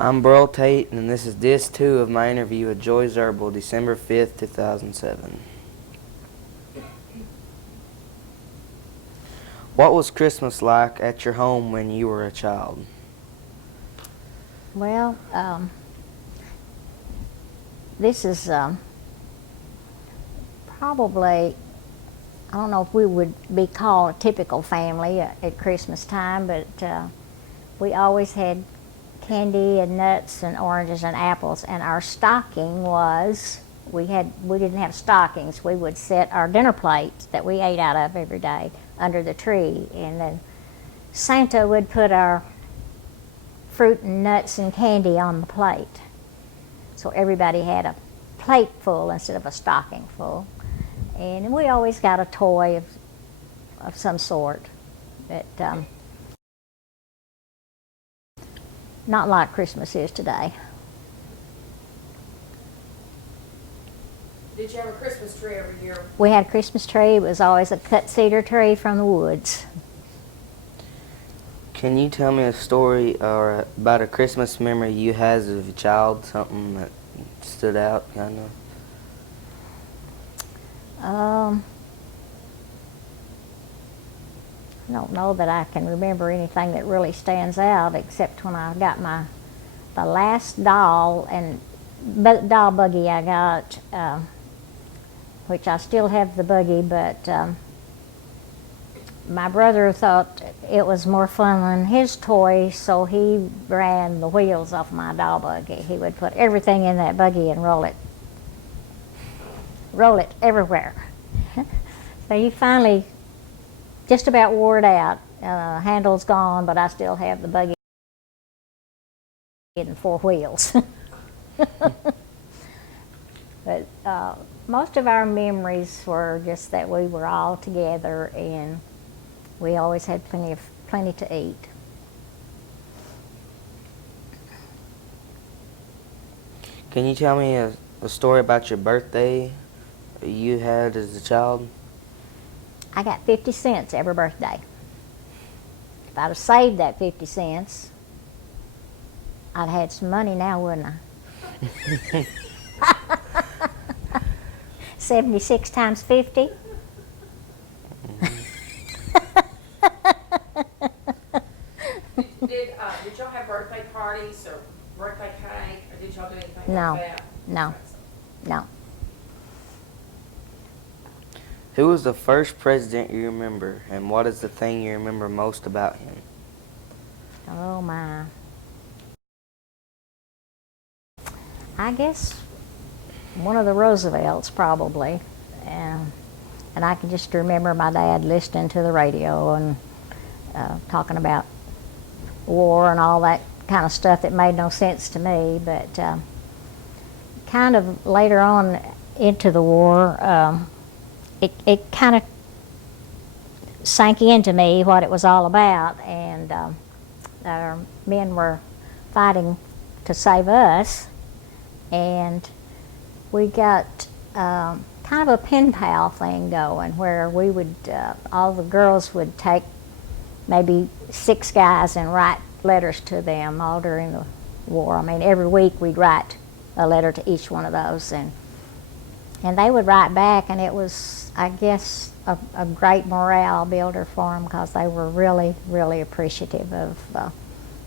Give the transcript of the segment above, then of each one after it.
I'm Burl Tate, and this is disc 2 of my interview with Joy Zirbel, December 5th, 2007. What was Christmas like at your home when you were a child? Well, this is probably, I don't know if we would be called a typical family at Christmas time, but we always had candy and nuts and oranges and apples, and our stocking was, we didn't have stockings. We would set our dinner plates that we ate out of every day under the tree, and then Santa would put our fruit and nuts and candy on the plate. So everybody had a plate full instead of a stocking full. And we always got a toy of some sort, but not like Christmas is today. Did you have a Christmas tree every year? We had a Christmas tree. It was always a cut cedar tree from the woods. Can you tell me a story or about a Christmas memory you had as a child, something that stood out, kind of? I don't know that I can remember anything that really stands out, except when I got the last doll buggy I got, which I still have the buggy, but my brother thought it was more fun than his toy, so he ran the wheels off my doll buggy. He would put everything in that buggy and roll it everywhere. So he finally just about wore it out. Handle's gone, but I still have the buggy and 4 wheels. But most of our memories were just that we were all together and we always had plenty to eat. Can you tell me a story about your birthday you had as a child? I got 50 cents every birthday. If I'd have saved that 50 cents, I'd have had some money now, wouldn't I? 76 times 50. Did y'all have birthday parties or birthday cake, or did y'all do anything No, like that? no. Who was the first president you remember, and what is the thing you remember most about him? Oh my. I guess one of the Roosevelts probably. And I can just remember my dad listening to the radio and talking about war and all that kind of stuff that made no sense to me. But kind of later on into the war, it kind of sank into me what it was all about, and our men were fighting to save us, and we got kind of a pen pal thing going where we would, all the girls would take maybe 6 guys and write letters to them all during the war. I mean, every week we'd write a letter to each one of those, and they would write back, and it was, I guess, a great morale builder for them because they were really, really appreciative of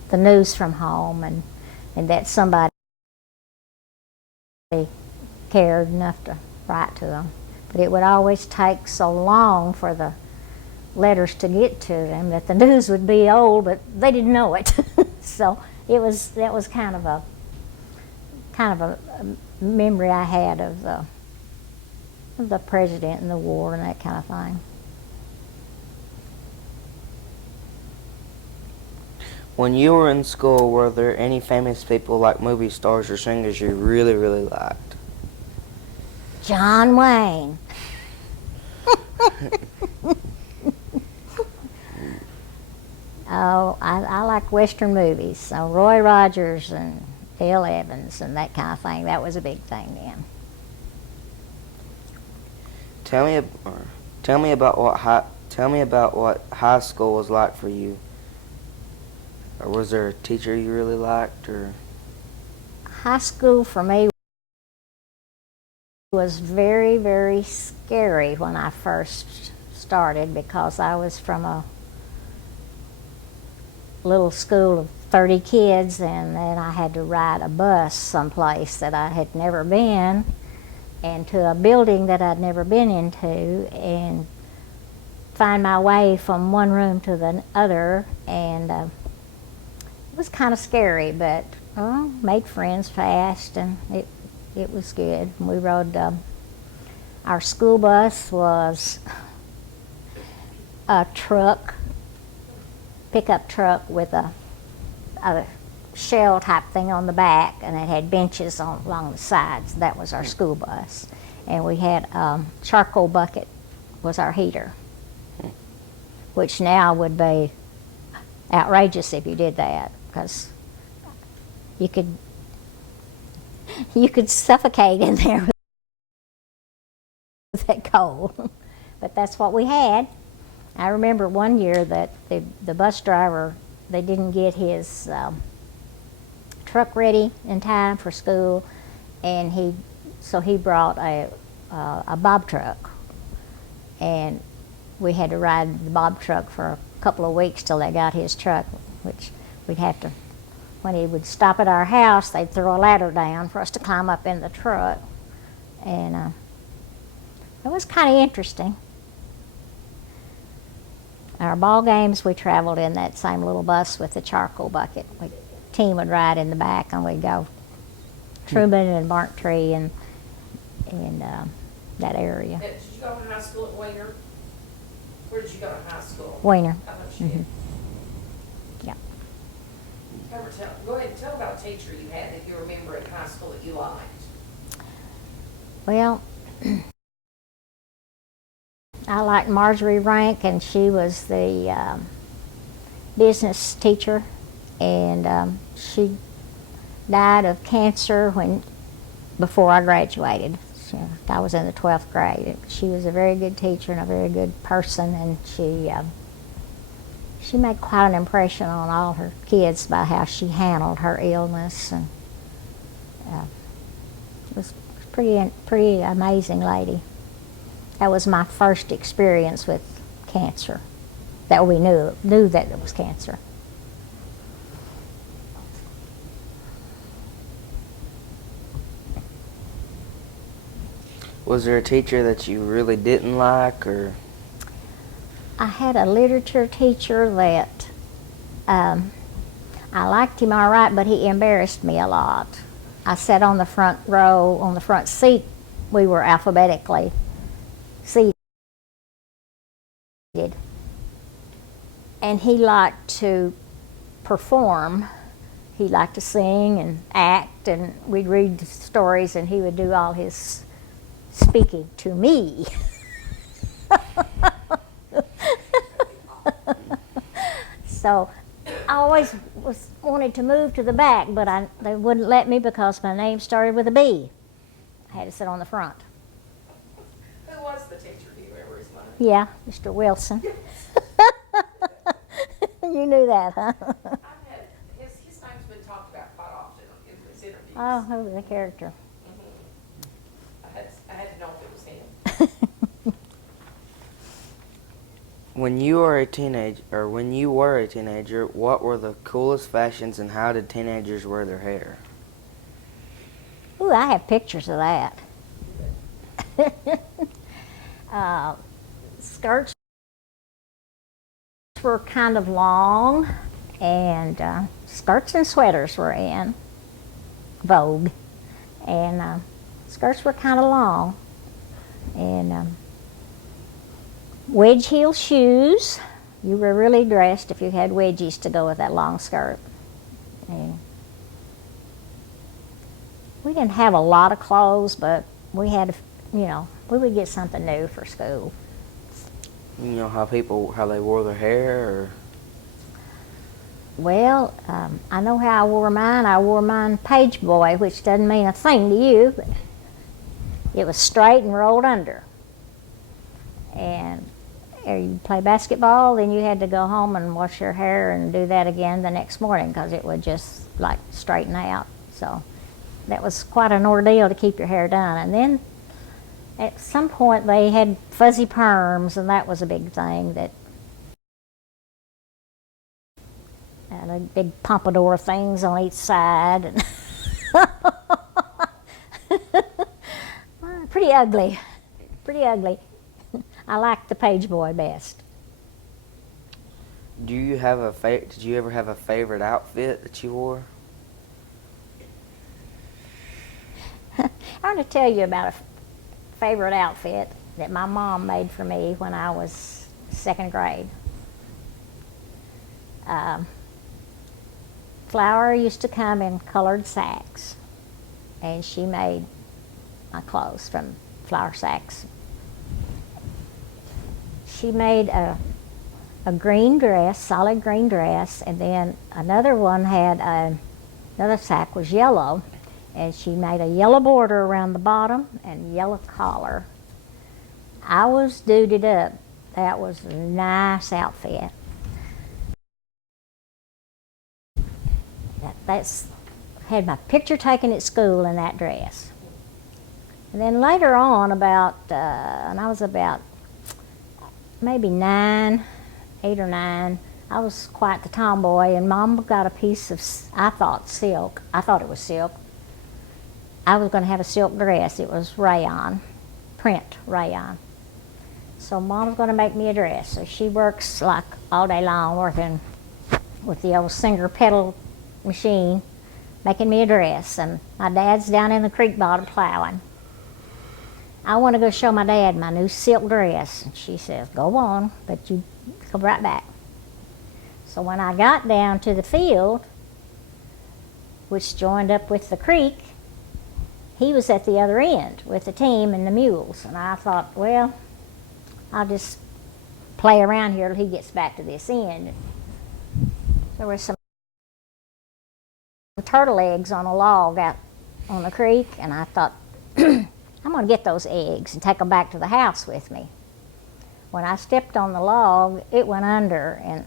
the news from home and that somebody cared enough to write to them. But it would always take so long for the letters to get to them that the news would be old, but they didn't know it. So that was kind of a memory I had of the president and the war and that kind of thing. When you were in school, were there any famous people like movie stars or singers you really, really liked? John Wayne. Oh, I like Western movies. So Roy Rogers and Dale Evans and that kind of thing. That was a big thing then. Tell me about what high school was like for you. Or was there a teacher you really liked, or? high school for me was very, very scary when I first started, because I was from a little school of 30 kids, and then I had to ride a bus someplace that I had never been, and to a building that I'd never been into, and find my way from one room to the other, and it was kind of scary, but made friends fast, and it was good. We rode, our school bus was a truck, pickup truck with a shell type thing on the back, and it had benches along the sides. That was our school bus. And we had charcoal bucket was our heater, which now would be outrageous if you did that, because you could suffocate in there with that cold. But that's what we had. I remember one year that the bus driver, they didn't get his truck ready in time for school, and so he brought a bob truck, and we had to ride the bob truck for a couple of weeks till they got his truck, which we'd have to, when he would stop at our house, they'd throw a ladder down for us to climb up in the truck, and it was kind of interesting. Our ball games, we traveled in that same little bus with the charcoal bucket. The team would ride in the back, and we'd go Truman and Bark Tree and that area. Did you go to high school at Weiner? Where did you go to high school? Weiner. I know she did. Yeah. Go ahead and tell about a teacher you had that you remember at high school that you liked. Well, I liked Marjorie Rank, and she was the business teacher, and she died of cancer before I graduated. I was in the 12th grade. She was a very good teacher and a very good person, and she made quite an impression on all her kids by how she handled her illness, and it was pretty amazing lady. That was my first experience with cancer, that we knew that it was cancer. Was there a teacher that you really didn't like, or? I had a literature teacher that I liked him all right, but he embarrassed me a lot. I sat on the front row, on the front seat. We were alphabetically seated, and he liked to perform. He liked to sing and act, and we'd read stories, and he would do all his speaking to me. So I always wanted to move to the back, but they wouldn't let me because my name started with a B. I had to sit on the front. Who was the teacher? Do you remember his name? Yeah, Mr. Wilson. You knew that, huh? His name's been talked about quite often in his interviews. Oh, who was the character? I had to know if it was him. When you were a teenager, what were the coolest fashions, and how did teenagers wear their hair? Ooh, I have pictures of that. Skirts were kind of long, and skirts and sweaters were in vogue, and skirts were kind of long, and wedge heel shoes. You were really dressed if you had wedgies to go with that long skirt. And we didn't have a lot of clothes, but we had, we would get something new for school. You know how they wore their hair, or? Well, I know how I wore mine. I wore mine page boy, which doesn't mean a thing to you, but it was straight and rolled under. And you play basketball, then you had to go home and wash your hair and do that again the next morning because it would just like straighten out. So that was quite an ordeal to keep your hair done. And then at some point they had fuzzy perms, and that was a big thing. And a big pompadour things on each side, and pretty ugly, pretty ugly. I liked the page boy best. Did you ever have a favorite outfit that you wore? I want to tell you about a favorite outfit that my mom made for me when I was second grade. Flour used to come in colored sacks, and she made my clothes from flour sacks. She made a green dress, solid green dress, and then another one had another sack was yellow, and she made a yellow border around the bottom and yellow collar. I was duded up. That was a nice outfit. That's had my picture taken at school in that dress. And then later on, when I was about maybe 8 or 9, I was quite the tomboy, and Mom got a piece of, I thought silk. I thought it was silk. I was going to have a silk dress. It was rayon, print rayon. So Mom was going to make me a dress. So she works like all day long working with the old Singer pedal machine, making me a dress. And my dad's down in the creek bottom plowing. I want to go show my dad my new silk dress. And she says, go on, but you come right back. So when I got down to the field, which joined up with the creek, he was at the other end with the team and the mules. And I thought, well, I'll just play around here till he gets back to this end. There were some turtle eggs on a log out on the creek, and I thought, I'm going to get those eggs and take them back to the house with me. When I stepped on the log, it went under, and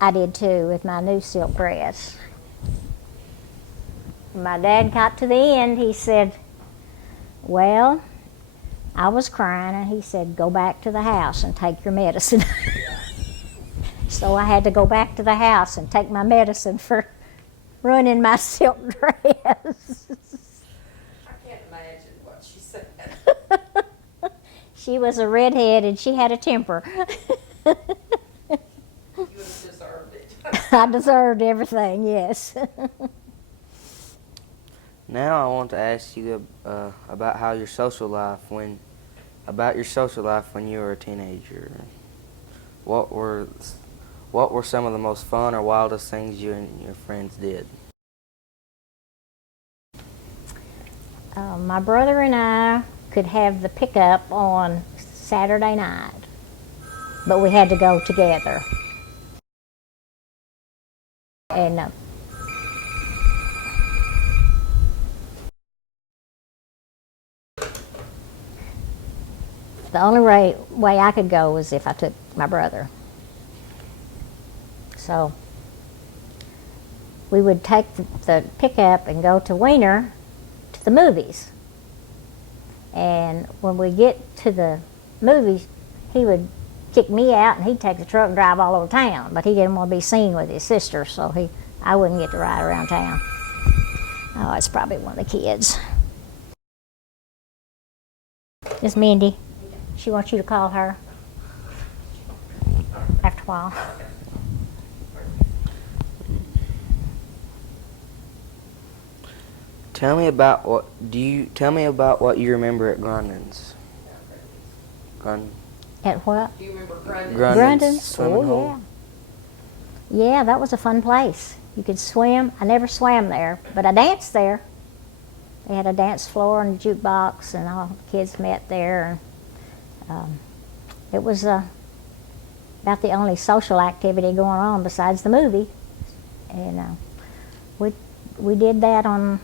I did too with my new silk dress. When my dad got to the end, he said, well, I was crying, and he said, go back to the house and take your medicine. So I had to go back to the house and take my medicine for ruining my silk dress. I can't imagine what she said. She was a redhead, and she had a temper. You would have deserved it. I deserved everything, yes. Now I want to ask you about your social life when you were a teenager. What were some of the most fun or wildest things you and your friends did? My brother and I could have the pickup on Saturday night, but we had to go together. And the only way I could go was if I took my brother. So we would take the pickup and go to Wiener to the movies. And when we get to the movies, he would kick me out, and he'd take the truck and drive all over town. But he didn't want to be seen with his sister, so I wouldn't get to ride around town. Oh, it's probably one of the kids. It's Mindy. She wants you to call her after a while. Tell me about what you remember at Grundon's. At what? Do you remember Grundon? Grundon's swimming hole. Yeah. Yeah, that was a fun place. You could swim. I never swam there, but I danced there. They had a dance floor and a jukebox, and all the kids met there. It was about the only social activity going on besides the movie. And we did that on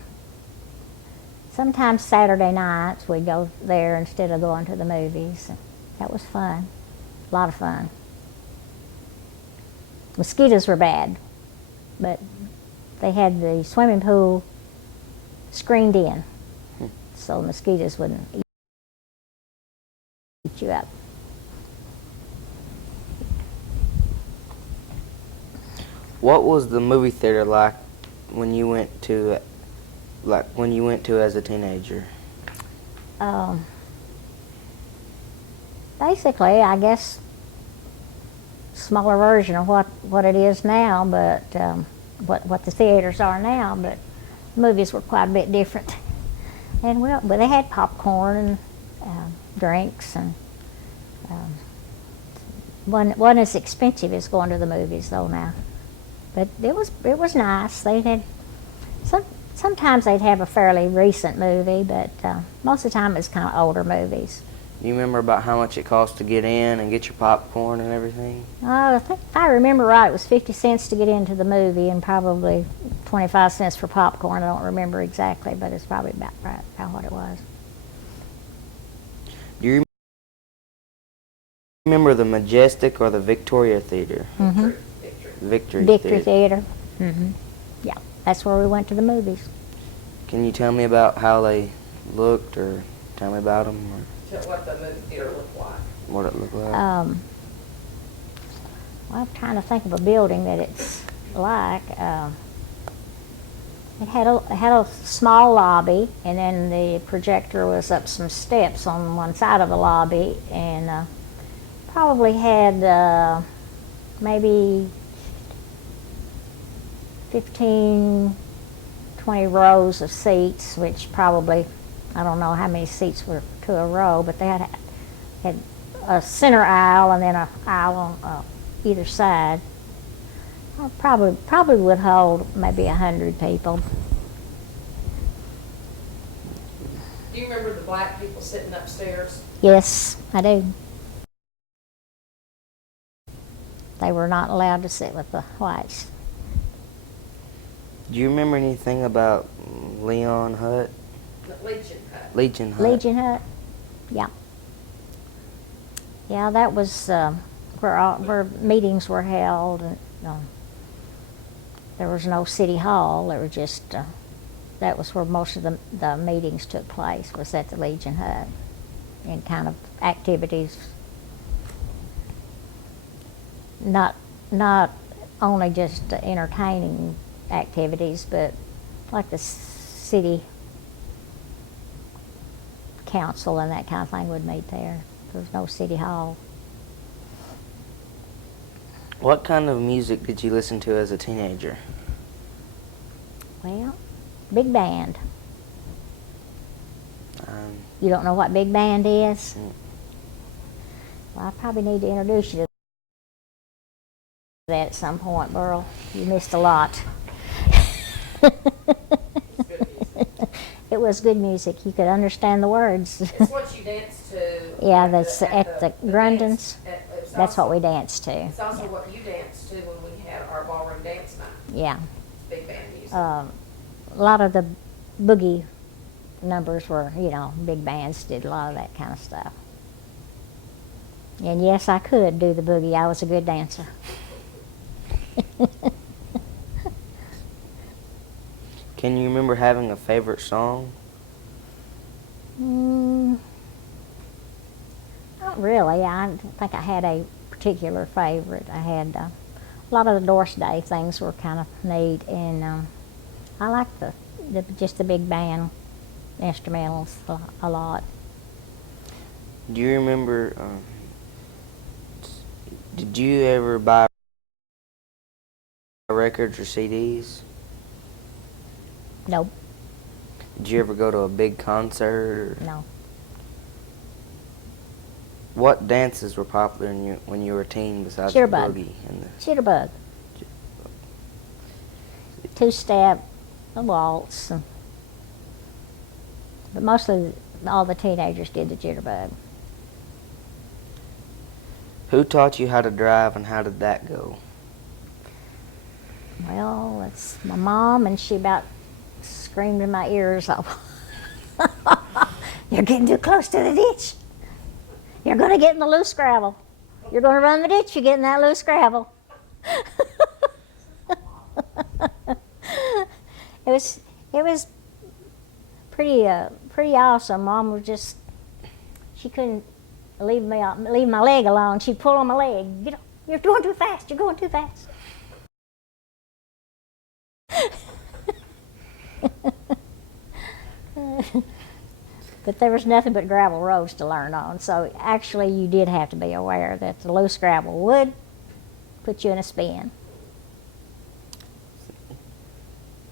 sometimes Saturday nights. We'd go there instead of going to the movies. That was fun, a lot of fun. Mosquitoes were bad, but they had the swimming pool screened in, so mosquitoes wouldn't eat you up. What was the movie theater like when you went to as a teenager? Basically, I guess, smaller version of what it is now, but what the theaters are now. But movies were quite a bit different, and but they had popcorn and drinks, and wasn't as expensive as going to the movies though now. But it was nice. They had sometimes they'd have a fairly recent movie, but most of the time it's kind of older movies. You remember about how much it cost to get in and get your popcorn and everything? I think if I remember right, it was 50 cents to get into the movie and probably 25 cents for popcorn. I don't remember exactly, but it's probably about what it was. Do you remember the Majestic or the Victoria Theater? Mm-hmm. Victory Theater. Mm-hmm. Yeah, that's where we went to the movies. Can you tell me about how they looked, or tell me about them, or What the movie theater looked like. what it looked like? Well, I'm trying to think of a building that it's like. It had a small lobby, and then the projector was up some steps on one side of the lobby, and probably had maybe 15, 20 rows of seats, which probably, I don't know how many seats were to a row, but they had a center aisle and then an aisle on either side. Probably would hold maybe 100 people. Do you remember the black people sitting upstairs? Yes, I do. They were not allowed to sit with the whites. Do you remember anything about Legion Hut? Legion Hut. Legion Hut. Legion Hut, yeah. Yeah, that was where meetings were held. And, there was no city hall. There were just that was where most of the meetings took place, was at the Legion Hut, and kind of activities. Not only just entertaining activities, but like the city council and that kind of thing would meet there. There was no city hall. What kind of music did you listen to as a teenager? Well, big band. You don't know what big band is? Well, I probably need to introduce you to that at some point, Burl. You missed a lot. It was good music. You could understand the words. It's what you danced to. Yeah, that's at the Grundens. That's what we did. danced to. It's also what you danced to when we had our ballroom dance night. Yeah. Big band music. A lot of the boogie numbers were, big bands did a lot of that kind of stuff. And yes, I could do the boogie. I was a good dancer. Can you remember having a favorite song? Not really. I don't think I had a particular favorite. I had a lot of the Doris Day things were kind of neat, and I liked just the big band instrumentals a lot. Do you remember? Did you ever buy records or CDs? Nope. Did you ever go to a big concert? No. What dances were popular when you were a teen besides the Jitterbug. boogie and the Jitterbug. Two-step, the waltz. But mostly all the teenagers did the jitterbug. Who taught you how to drive, and how did that go? Well, it's my mom, and she about screamed in my ears off. You're getting too close to the ditch. You're going to get in the loose gravel. You're going to run the ditch, you get in that loose gravel. It was pretty awesome. Mom was just, she couldn't leave my leg alone. She'd pull on my leg. Get up, you're going too fast. You're going too fast. But there was nothing but gravel roads to learn on. So actually, you did have to be aware that the loose gravel would put you in a spin.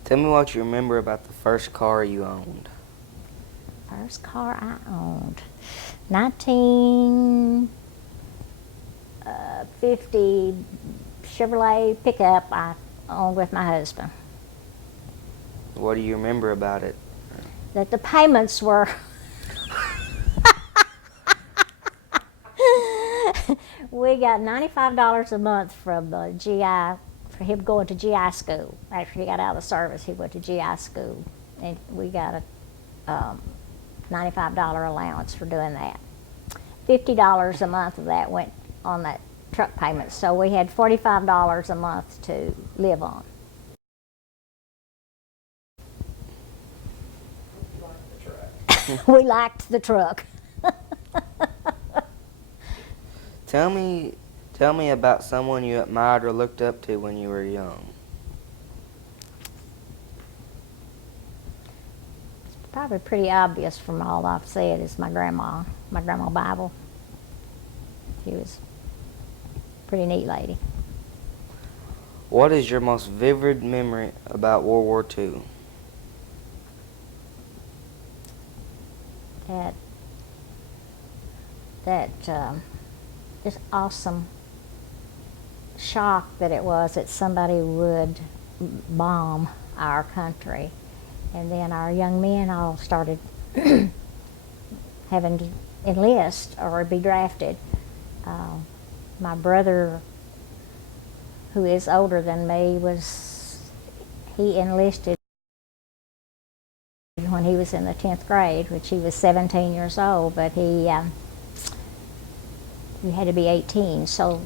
Tell me what you remember about the first car you owned. First car I owned, 1950 Chevrolet pickup I owned with my husband. What do you remember about it? That the payments were we got $95 a month from GI for him going to GI school. After he got out of the service, he went to GI school, and we got a $95 allowance for doing that. $50 a month of that went on that truck payment, so we had $45 a month to live on. We liked the truck. Tell me about someone you admired or looked up to when you were young. It's probably pretty obvious from all I've said is my grandma Bible. She was a pretty neat lady. What is your most vivid memory about World War II? That just awesome shock that it was that somebody would bomb our country, and then our young men all started having to enlist or be drafted. My brother, who is older than me, he enlisted when he was in the 10th grade, which he was 17 years old, but he had to be 18. So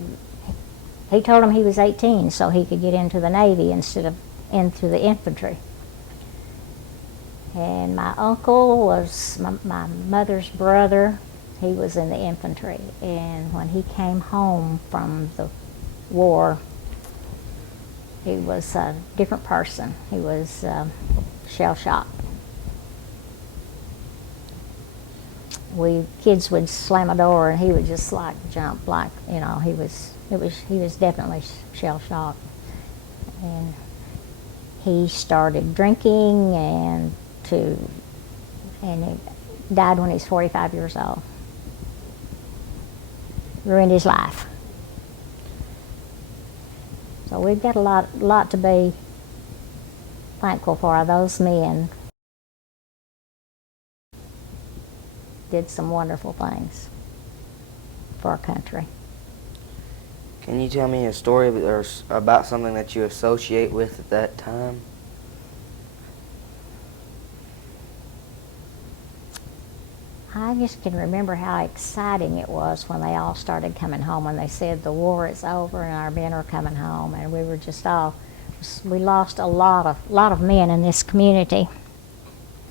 he told him he was 18 so he could get into the Navy instead of into the infantry. And my uncle was my mother's brother. He was in the infantry. And when he came home from the war, he was a different person. He was shell-shocked. We kids would slam a door and he would just like jump, like, you know, he was definitely shell-shocked. And he started drinking and he died when he was 45 years old. Ruined his life. So we've got a lot to be thankful for. Those men did some wonderful things for our country. Can you tell me a story or about something that you associate with at that time? I just can remember how exciting it was when they all started coming home, when they said the war is over and our men are coming home, and we were just we lost a lot of men in this community,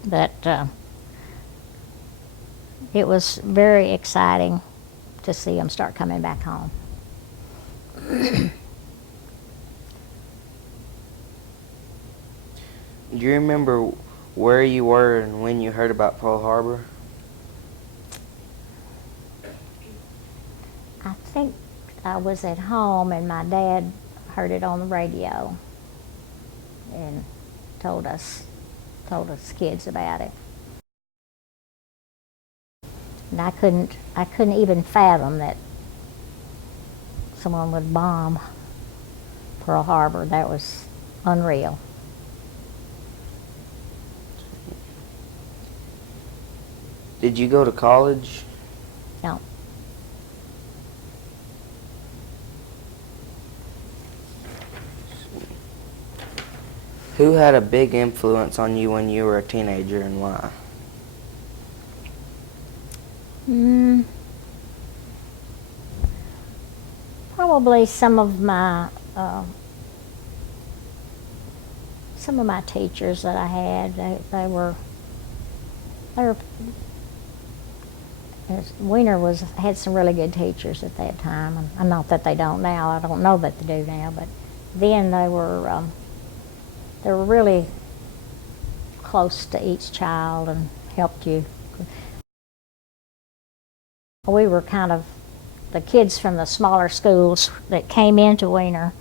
but it was very exciting to see them start coming back home. Do you remember where you were and when you heard about Pearl Harbor? I think I was at home and my dad heard it on the radio and told us kids about it. And I couldn't even fathom that someone would bomb Pearl Harbor. That was unreal. Did you go to college? No. Who had a big influence on you when you were a teenager and why? Probably some of my teachers that I had. They were There, Wiener had some really good teachers at that time. And not that they don't now. I don't know that they do now, but then they were really close to each child and helped you. We were kind of the kids from the smaller schools that came into Wiener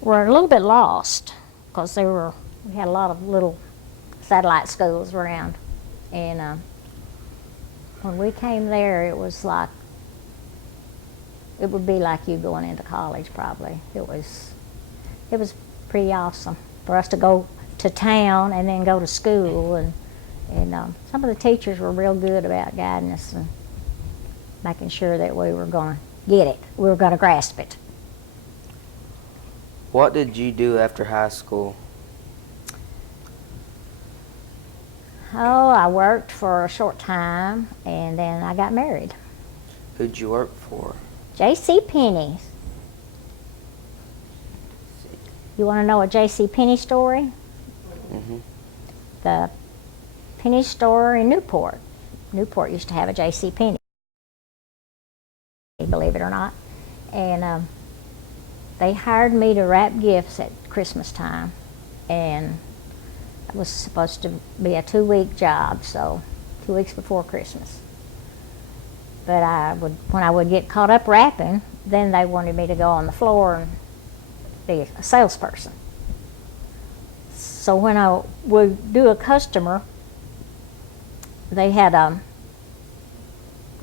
were a little bit lost because we had a lot of little satellite schools around, and when we came there, it was like it would be like you going into college probably. It was pretty awesome for us to go to town and then go to school, and some of the teachers were real good about guiding us and making sure that we were going to get it. We were going to grasp it. What did you do after high school? Oh, I worked for a short time, and then I got married. Who'd you work for? J.C. Penney. You want to know a J.C. Penney story? Mm-hmm. The Penney store in Newport. Newport used to have a J.C. Penney, believe it or not. And they hired me to wrap gifts at Christmas time. And it was supposed to be a 2-week job, so 2 weeks before Christmas. But when I would get caught up wrapping, then they wanted me to go on the floor and be a salesperson. So when I would do a customer, they had a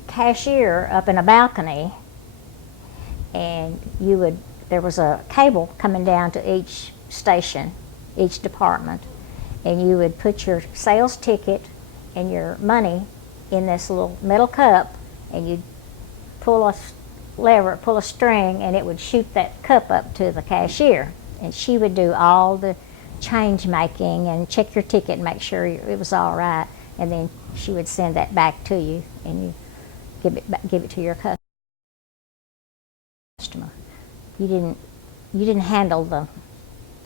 cashier up in a balcony, and there was a cable coming down to each station, each department, and you would put your sales ticket and your money in this little metal cup, and you'd pull a string, and it would shoot that cup up to the cashier, and she would do all the change making and check your ticket and make sure it was all right, and then she would send that back to you, and you give it to your customer. You didn't handle the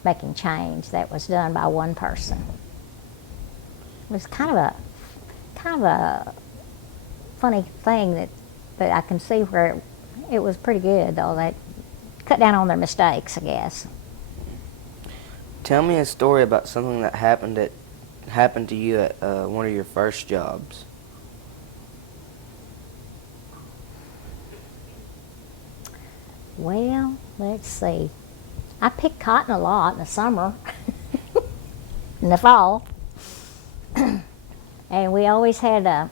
making change. That was done by one person. It was kind of a funny thing but I can see where it was pretty good, though. They cut down on their mistakes, I guess. Tell me a story about something that happened to you at one of your first jobs. Well, let's see. I picked cotton a lot in the summer, in the fall, and we always had a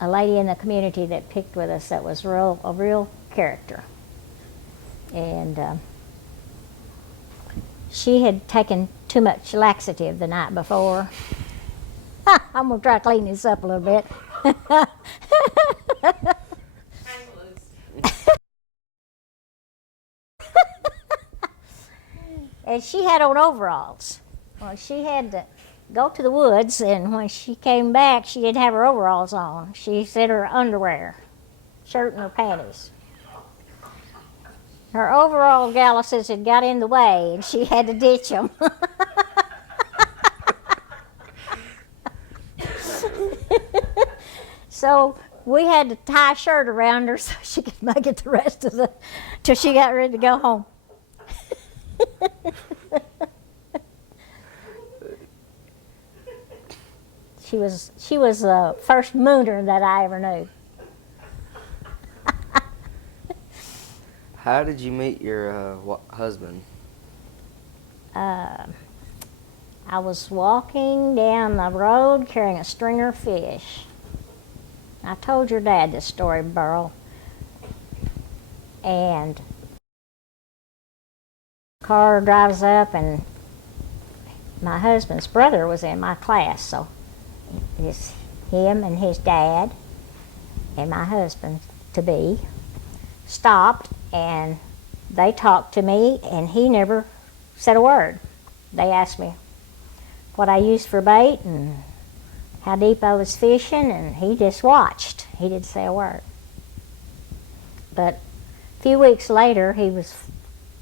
lady in the community that picked with us that was a real character, and she had taken too much laxative the night before. I'm gonna try to clean this up a little bit. And she had on overalls. Well, she had to go to the woods, and when she came back, she didn't have her overalls on. She said her underwear, shirt and her panties. Her overall galluses had got in the way, and she had to ditch them. So we had to tie a shirt around her so she could make it the rest of till she got ready to go home. She was the first mooner that I ever knew. How did you meet your husband? I was walking down the road carrying a stringer of fish. I told your dad this story, Burl. And the car drives up, and my husband's brother was in my class, so it's him and his dad and my husband-to-be stopped, and they talked to me, and he never said a word. They asked me what I used for bait and how deep I was fishing, and he just watched. He didn't say a word. But a few weeks later, he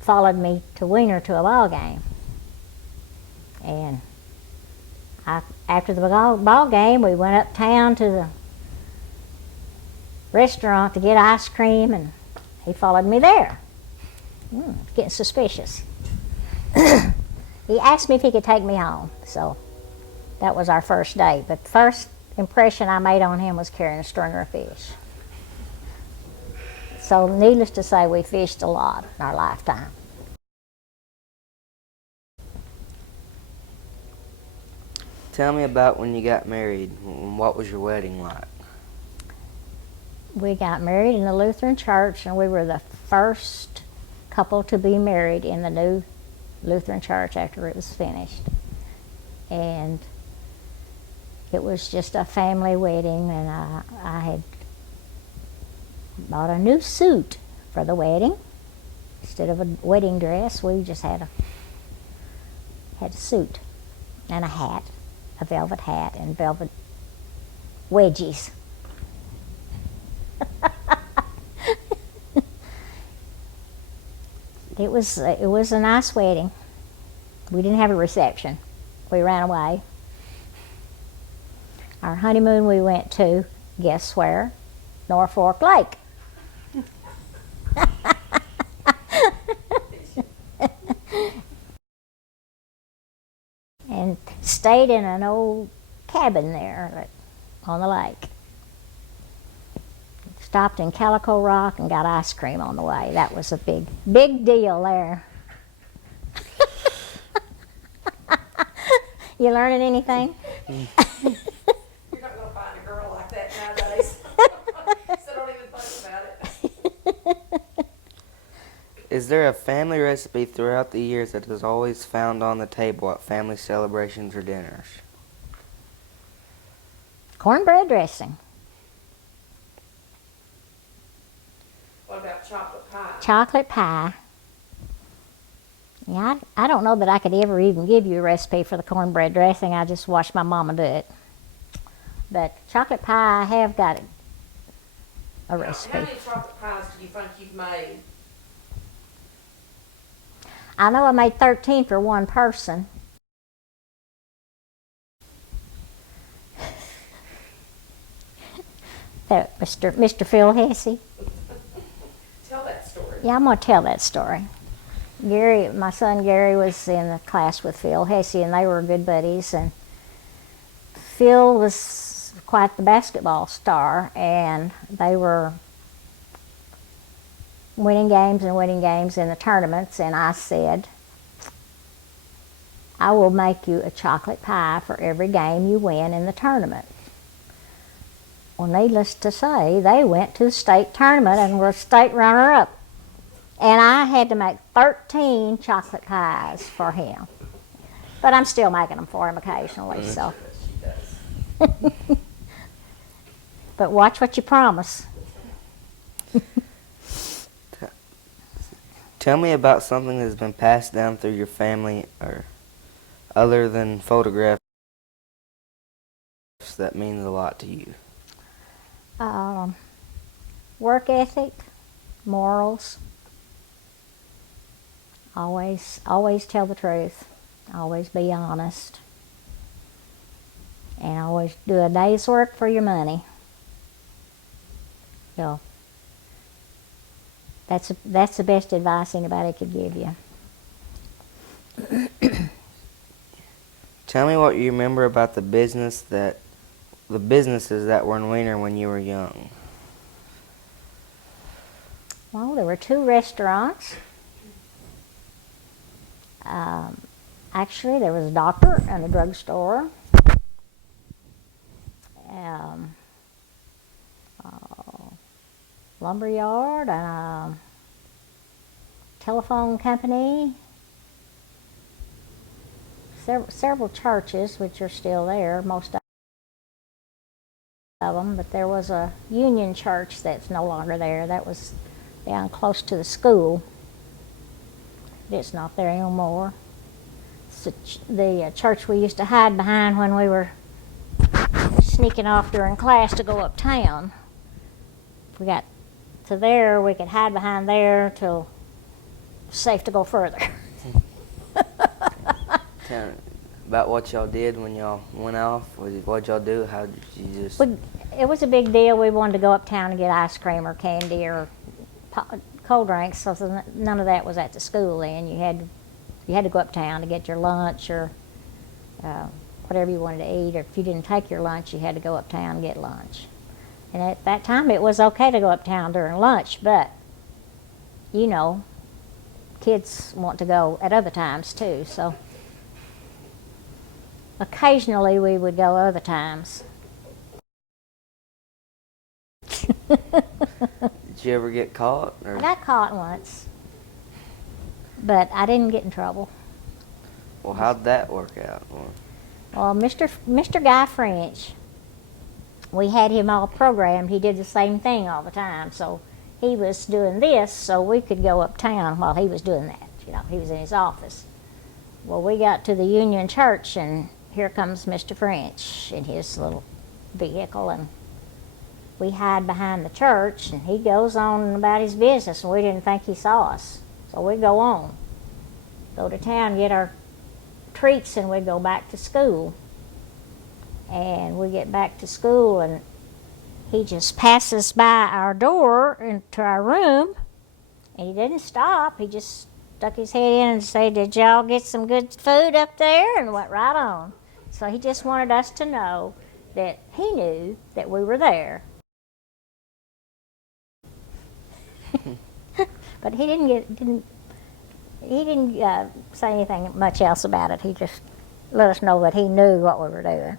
followed me to Wiener to a ball game, and after the ball game, we went uptown to the restaurant to get ice cream, and he followed me there. Getting suspicious. He asked me if he could take me home, so that was our first date. But the first impression I made on him was carrying a stringer of fish. So needless to say, we fished a lot in our lifetime. Tell me about when you got married. What was your wedding like? We got married in the Lutheran church, and we were the first couple to be married in the new Lutheran church after it was finished. And it was just a family wedding, and I had bought a new suit for the wedding. Instead of a wedding dress, we just had a suit and a hat, a velvet hat and velvet wedgies. It was a nice wedding. We didn't have a reception. We ran away. Our honeymoon we went to, guess where? Norfolk Lake. And stayed in an old cabin there on the lake. Stopped in Calico Rock and got ice cream on the way. That was a big deal there. You learning anything? You're not going to find a girl like that nowadays. So don't even think about it. Is there a family recipe throughout the years that is always found on the table at family celebrations or dinners? Cornbread dressing. What about chocolate pie? Chocolate pie. Yeah, I don't know that I could ever even give you a recipe for the cornbread dressing. I just watched my mama do it. But chocolate pie, I have got a recipe. How many chocolate pies do you think you've made? I know I made 13 for one person. That Mr. Phil Hesse. Tell that story. Yeah, I'm going to tell that story. Gary, my son Gary was in the class with Phil Hesse, and they were good buddies. And Phil was quite the basketball star, and they were winning games in the tournaments. And I said, I will make you a chocolate pie for every game you win in the tournament. Well, needless to say, they went to the state tournament and were state runner-up. And I had to make 13 chocolate pies for him. But I'm still making them for him occasionally, so. But watch what you promise. Tell me about something that's been passed down through your family or other than photographs that means a lot to you. Work ethic, morals. Always tell the truth. Always be honest. And always do a day's work for your money. So that's the best advice anybody could give you. Tell me what you remember about the businesses that were in Wiener when you were young. Well, there were 2 restaurants. Actually, there was a doctor and a drugstore. Lumberyard and a telephone company. Several churches, which are still there, most of them, but there was a Union church that's no longer there. That was down close to the school. It's not there anymore. It's the church we used to hide behind when we were sneaking off during class to go uptown. If we got to there, we could hide behind there till it was safe to go further. about what y'all did when y'all went off? What'd y'all do? How did you just? It was a big deal. We wanted to go uptown and get ice cream or candy or cold drinks. So none of that was at the school. And you had to go uptown to get your lunch or whatever you wanted to eat. Or if you didn't take your lunch, you had to go uptown and get lunch. And at that time, it was okay to go uptown during lunch, but you know, kids want to go at other times too. So occasionally we would go other times. Did you ever get caught? Or? I got caught once, but I didn't get in trouble. Well, how'd that work out? Well, Mr. Guy French, we had him all programmed. He did the same thing all the time. So he was doing this so we could go uptown while he was doing that. You know, he was in his office. Well, we got to the Union Church, and here comes Mr. French in his little vehicle, and we hide behind the church, and he goes on about his business, and we didn't think he saw us. So we go on, go to town, get our treats, and we go back to school. And we get back to school, and he just passes by our door into our room, and he didn't stop. He just stuck his head in and said, "Did y'all get some good food up there?" and went right on. So he just wanted us to know that he knew that we were there. But he didn't say anything much else about it. He just let us know that he knew what we were doing.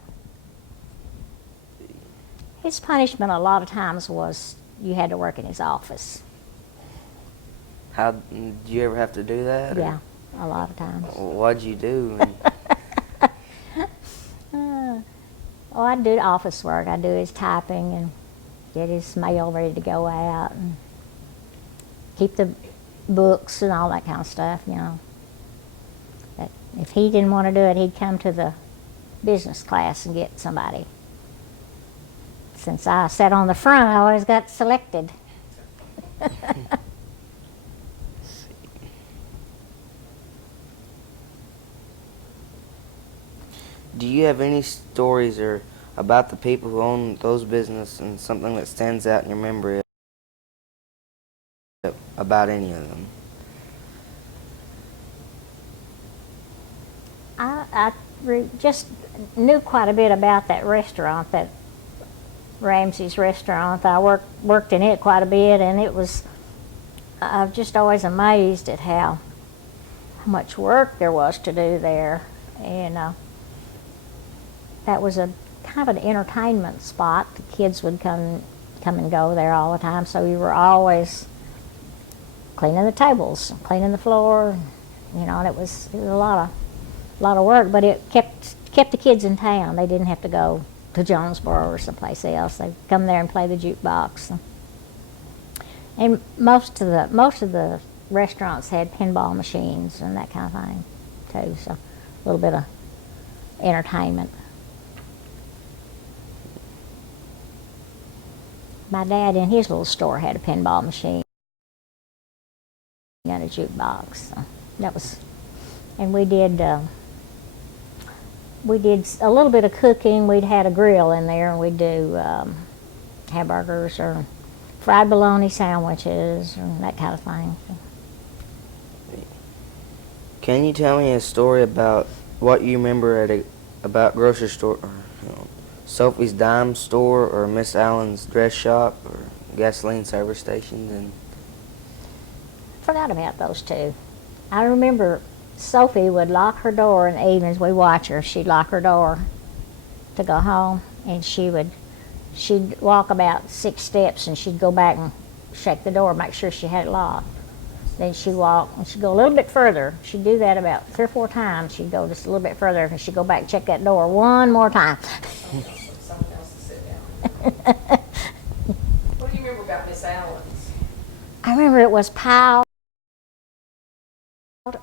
His punishment a lot of times was you had to work in his office. How did you ever have to do that? Yeah, a lot of times. What'd you do? Oh, I'd do office work. I'd do his typing and get his mail ready to go out and keep the books and all that kind of stuff, you know. But if he didn't want to do it, he'd come to the business class and get somebody. Since I sat on the front, I always got selected. Do you have any stories or about the people who own those businesses and something that stands out in your memory about any of them? I just knew quite a bit about that restaurant, that Ramsey's restaurant. I worked in it quite a bit, and it was, I'm just always amazed at how much work there was to do there. And that was a kind of an entertainment spot. The kids would come and go there all the time, so we were always cleaning the tables, cleaning the floor, you know, and it was a lot of work, but it kept the kids in town. They didn't have to go to Jonesboro or someplace else. They'd come there and play the jukebox. And most of the restaurants had pinball machines and that kind of thing too, so a little bit of entertainment. My dad in his little store had a pinball machine and a jukebox. So that was, and we did a little bit of cooking. We'd had a grill in there, and we'd do hamburgers or fried bologna sandwiches or that kind of thing. Can you tell me a story about what you remember about grocery store, or Sophie's Dime Store, or Miss Allen's dress shop, or gasoline service stations? And Forgot about those two. I remember Sophie would lock her door in the evenings. We'd watch her. She'd lock her door to go home, and she'd walk about 6 steps, and she'd go back and shake the door, make sure she had it locked. Then she'd walk, and she'd go a little bit further. She'd do that about 3 or 4 times. She'd go just a little bit further, and she'd go back and check that door one more time. Someone else to sit down. What do you remember about Miss Allen's? I remember it was piled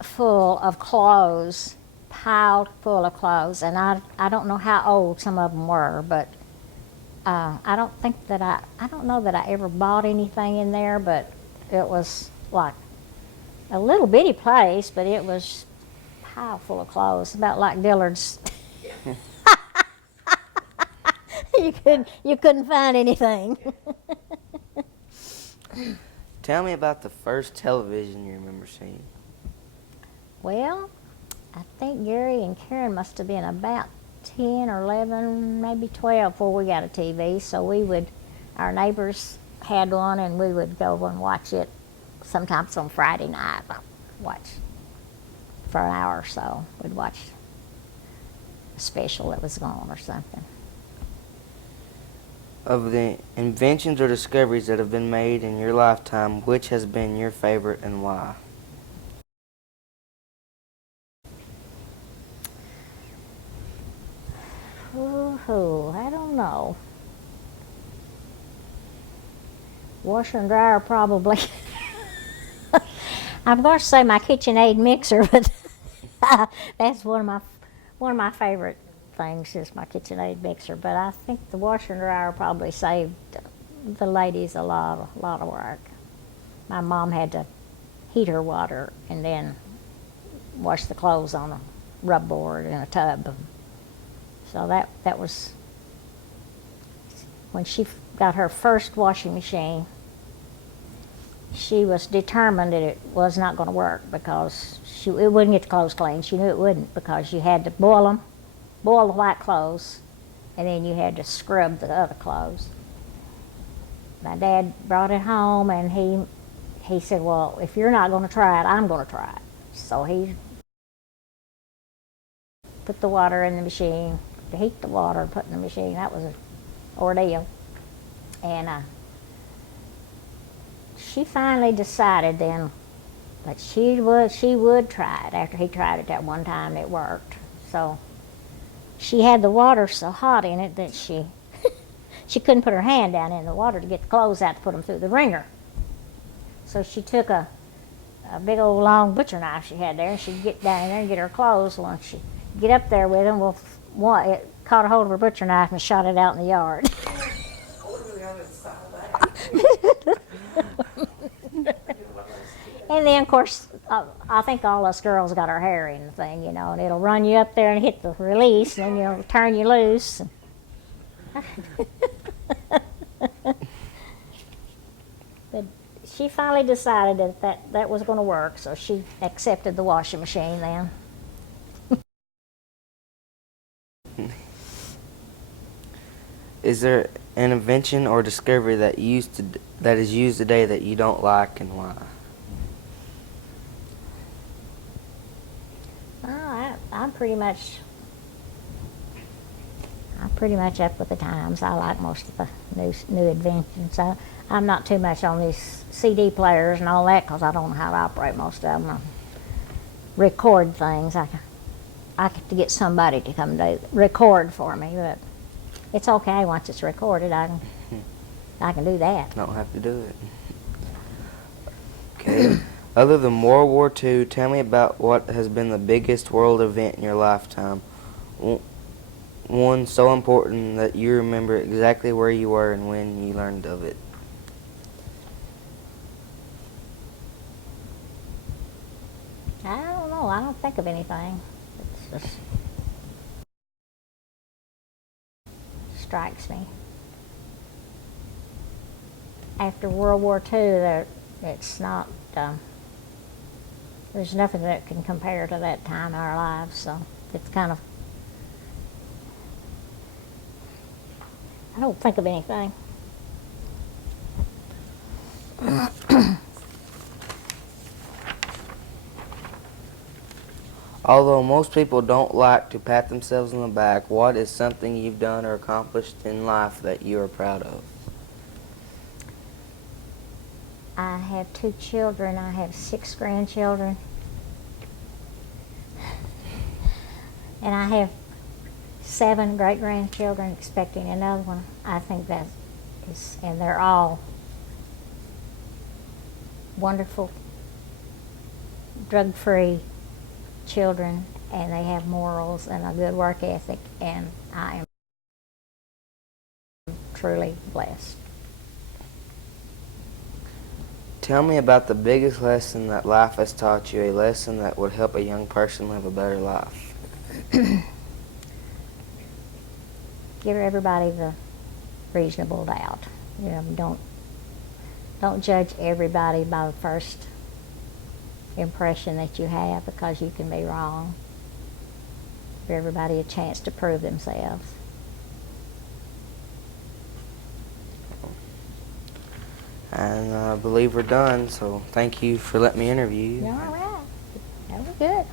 full of clothes, and I don't know how old some of them were, but I don't know that I ever bought anything in there, but it was like a little bitty place, but it was pile full of clothes, about like Dillard's. You couldn't find anything. Tell me about the first television you remember seeing. Well, I think Gary and Karen must have been about 10 or 11, maybe 12 before we got a TV. So our neighbors had one, and we would go and watch it sometimes on Friday night. Watch for an hour or so. We'd watch a special that was on or something. Of the inventions or discoveries that have been made in your lifetime, which has been your favorite and why? Ooh, I don't know. Washer and dryer probably. I'm going to say my KitchenAid mixer, but that's one of my favorite things is my KitchenAid mixer. But I think the washer and dryer probably saved the ladies a lot of work. My mom had to heat her water and then wash the clothes on a rub board in a tub. So that was when she got her first washing machine. She was determined that it was not going to work because it wouldn't get the clothes clean. She knew it wouldn't because you had to boil the white clothes, and then you had to scrub the other clothes. My dad brought it home, and he said, well, if you're not going to try it, I'm going to try it. So he put the water in the machine, to heat the water and put in the machine. That was an ordeal. And she finally decided then that she would try it. After he tried it that one time, it worked. So she had the water so hot in it that she couldn't put her hand down in the water to get the clothes out to put them through the wringer. So she took a big old long butcher knife she had there, and she'd get down in there and get her clothes. Once she get up there with them, it caught a hold of her butcher knife and shot it out in the yard. And then, of course, I think all us girls got our hair in the thing, and it'll run you up there and hit the release, and then you'll turn you loose. But she finally decided that was going to work, so she accepted the washing machine then. Is there an invention or discovery that is used today that you don't like, and why? I'm pretty much up with the times. I like most of the new inventions. I'm not too much on these CD players and all that because I don't know how to operate most of them. Record things. I have to get somebody to come record for me, but it's okay once it's recorded. I can do that. Don't have to do it. Okay. Other than World War II, tell me about what has been the biggest world event in your lifetime. One so important that you remember exactly where you were and when you learned of it. I don't know. I don't think of anything. It just strikes me. After World War II, it's not. There's nothing that can compare to that time in our lives. So it's kind of. I don't think of anything. Although most people don't like to pat themselves on the back, what is something you've done or accomplished in life that you are proud of? I have 2 children. I have 6 grandchildren. And I have 7 great-grandchildren, expecting another one. I think that is, and they're all wonderful, drug-free children, and they have morals and a good work ethic, and I am truly blessed. Tell me about the biggest lesson that life has taught you, a lesson that would help a young person live a better life. Give everybody the reasonable doubt. You know, don't judge everybody by the first impression that you have, because you can be wrong. Give everybody a chance to prove themselves. And I believe we're done, so thank you for letting me interview you. All right. That was good.